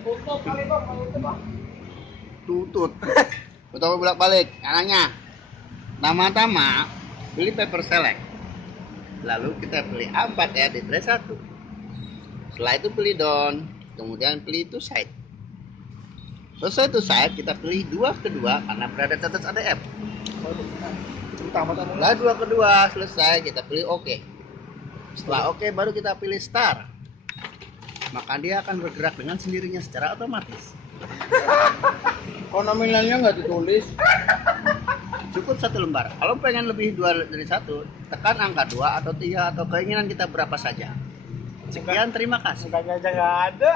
Tutup kali bang, kalau itu bang. Tutut. Betul bolak-balik. Caranya, pertama-tama pilih paper select. Lalu kita pilih A4 ya di trace 1. Setelah itu pilih down, kemudian pilih to side. Selesai to side, kita pilih dua kedua karena berada di atas ADF. Setelah dua kedua selesai, kita pilih OK. Setelah OK baru kita pilih star. Maka dia akan bergerak dengan sendirinya secara otomatis. Kalau nominalnya nggak ditulis. Cukup satu lembar. Kalau pengen lebih dua dari satu, tekan angka 2 atau 3 atau keinginan kita berapa saja. Sekian, terima kasih. Bukannya aja nggak ada.